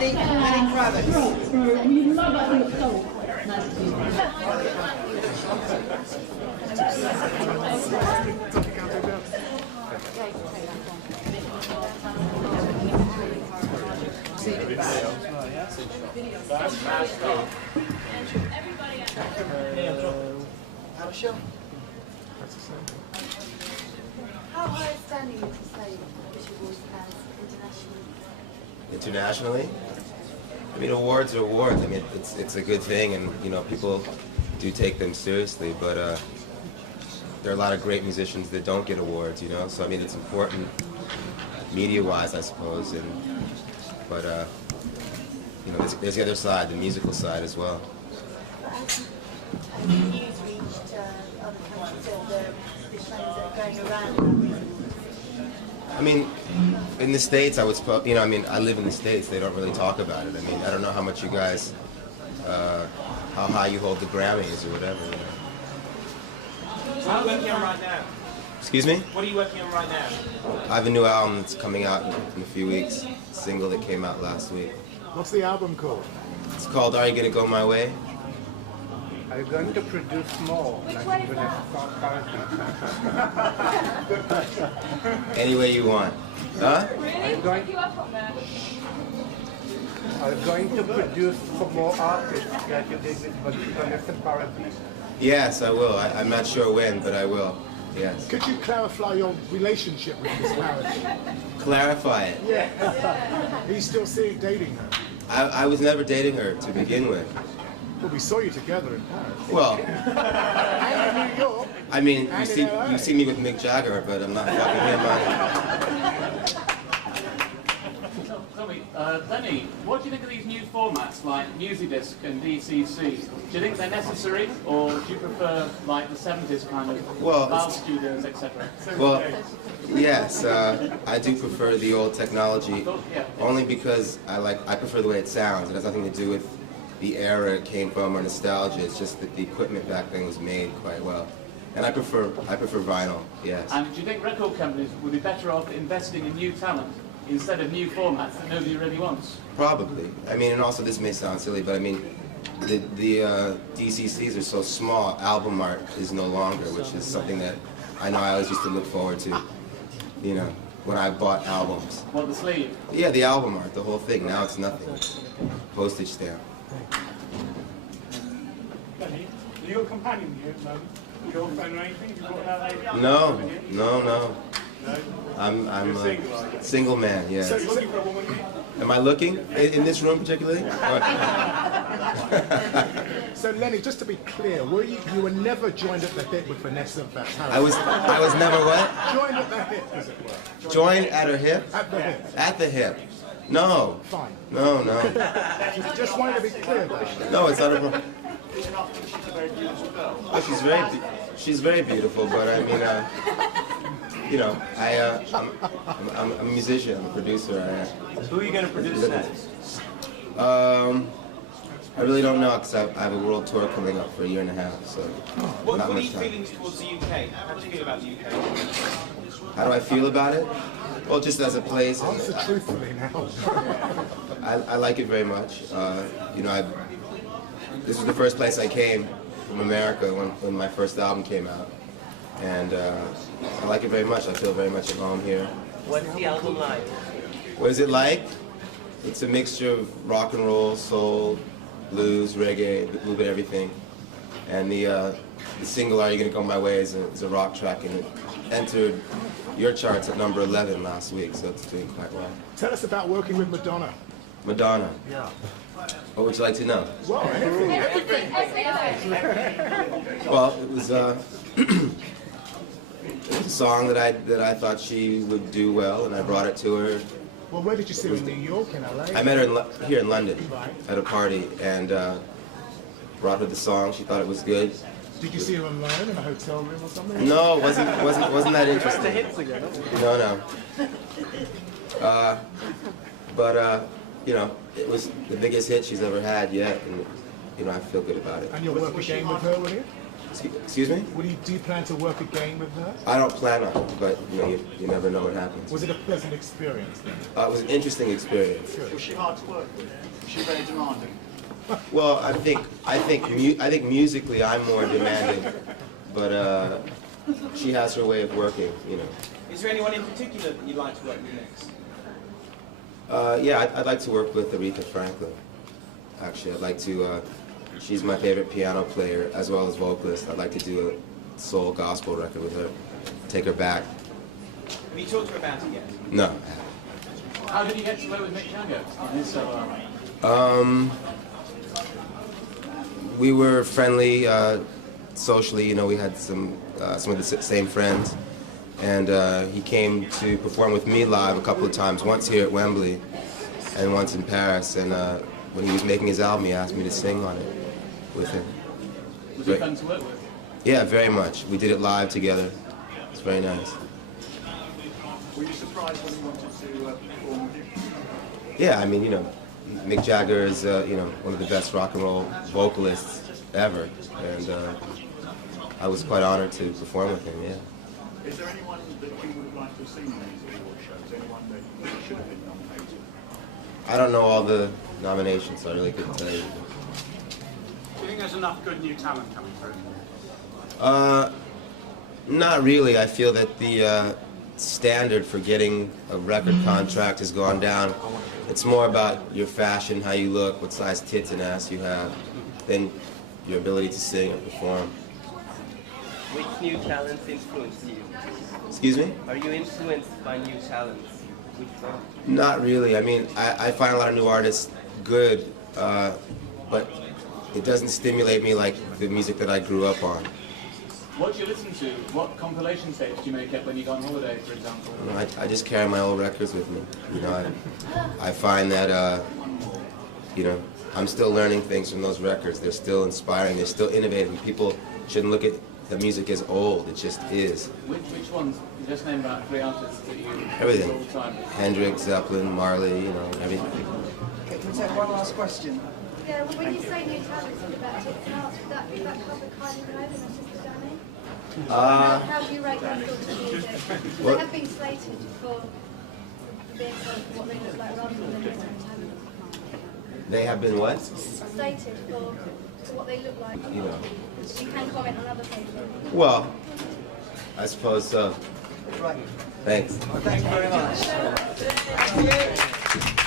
Lenny Kravitz. We love it. So nice to meet Have a show. How high standing would you say Brit Awards has internationally? Internationally? I mean, awards are awards. I mean, it's a good thing, and you know, people do take them seriously. But there are a lot of great musicians that don't get awards, you know. So I mean, it's important, media-wise, I suppose. But you know, there's the other side, the musical side as well. But has the news reached other countries or the claims that are going around? I mean, in the States, I would suppose, you know, I mean, I live in the States, they don't really talk about it. I mean, I don't know how much you guys, how high you hold the Grammys or whatever, you know. What are you working on right now? Excuse me? What are you working on right now? I have a new album that's coming out in a few weeks, a single that came out last week. What's the album called? It's called Are You Gonna Go My Way? Are you going to produce more? Like the next Any way you want. Huh? Really? Take you up on that. Are you going to produce for more artists like you did with Vanessa Paradis? Yes, I will. I'm not sure when, but I will. Yes. Could you clarify your relationship with Miss Paradis? Clarify it. Yeah. Are you still dating her? I was never dating her to begin with. Well, we saw you together in Paris. Well, And in New York. I mean, And you in LA. see me with Mick Jagger, but I'm not fucking him Tell me, Lenny, what do you think of these new formats like Musicdisc and DCC? Do you think they're necessary, or do you prefer like the 70s kind of live studios, etc.? Well, yes, I do prefer the old technology, only because I prefer the way it sounds. It has nothing to do with the era it came from or nostalgia. It's just that the equipment back then was made quite well. And I prefer vinyl, yes. And do you think record companies would be better off investing in new talent instead of new formats that nobody really wants? Probably. I mean, and also this may sound silly, but I mean, the DCCs are so small, album art is no longer, which is something that I know I always used to look forward to, you know, when I bought albums. What, the sleeve? Yeah, the album art, the whole thing. Now it's nothing. Postage stamp. Lenny, are you a companion here at the moment? Girlfriend or anything? You got that lady? No. No? I'm You're a single, are you? single man, yes. So you're looking for a woman here? Am I looking? In this room particularly? So Lenny, just to be clear, you were never joined at the hip with Vanessa Paradis? I was never what? Joined at the hip, as it were. Joined at her hip? At the hip. At the hip. No. Fine. No. Just wanted to be clear though. No, it's not a problem. Oh, she's very beautiful, but I mean, you know, I'm a musician, I'm a producer. Who are you going to produce next? I really don't know because I have a world tour coming up for a year and a half, so What not are much your time. feelings towards the UK? How do you feel about the UK? How do I feel about it? Well, just as a place, Answer truthfully now. I like it very much. You know, this was the first place I came from America when my first album came out, and I like it very much. I feel very much at home here. What's the album like? What is it like? It's a mixture of rock and roll, soul, blues, reggae, a little bit of everything. And the single "Are You Gonna Go My Way" is a rock track, and it entered your charts at number 11 last week, so it's doing quite well. Tell us about working with Madonna. Madonna. Yeah. What would you like to know? Well, everything. Well, it was a song that I thought she would do well, and I brought it to her. Well, where did you see her? In New York, in LA? I met her here in London at a party, and brought her the song. She thought it was good. Did you see her alone in a hotel room or something? No, it wasn't that interesting. No. But you know, it was the biggest hit she's ever had yet, and you know, I feel good about it. And you'll work again with her, will you? Excuse me? Do you plan to work again with her? I don't plan on it, but you never know what happens. Was it a pleasant experience then? It was an interesting experience. Was she hard to work with? Was she very demanding? Well, I think musically I'm more demanding, but she has her way of working, Is there anyone in particular that you'd like to work with next? Yeah, I'd like to work with Aretha Franklin. Actually, I'd like to. She's my favorite piano player as well as vocalist. I'd like to do a soul gospel record with her. Take her back. Have you talked to her about it yet? No. How did you get to work with Mick Jagger on his solo album? We were friendly socially. We had some of the same friends, and he came to perform with me live a couple of times. Once here at Wembley, and once in Paris. And when he was making his album, he asked me to sing on it with him. Was it fun to work with? Yeah, very much. We did it live together. It's very nice. Were you surprised when he wanted to perform with you? Yeah, I mean, Mick Jagger is, one of the best rock and roll vocalists ever, and I was quite honored to perform with him, yeah. Is there anyone that you would have liked to have seen in these award shows? Anyone that you should have been nominated? I don't know all the nominations, so I really couldn't tell you. Do you think there's enough good new talent coming through? Not really. I feel that the standard for getting a record contract has gone down. It's more about your fashion, how you look, what size tits and ass you have, than your ability to sing or perform. Which new talents influence you? Excuse me? Are you influenced by new talents? Which one? Not really. I mean, I find a lot of new artists good, but it doesn't stimulate me like the music that I grew up on. What do you listen to? What compilation tapes do you make up when you go on holiday, for example? I just carry my old records with me. I find that, I'm still learning things from those records. They're still inspiring. They're still innovative. People shouldn't look at the music as old. It just is. Which ones? You just named about 3 artists that you Everything. all the time. Hendrix, Zeppelin, Marley, everything. Okay, can we take one last question? Yeah, well, when you say new talents in about tits and arts, would that cover Kylie Minogue and Sister Danny? How do you rate them sorts of music? They have been slated for being what they look like rather than their talent. They have been what? Slated for what they look like. You can comment on other things. Well, I suppose so. Right. Thanks. Well, thank you very much.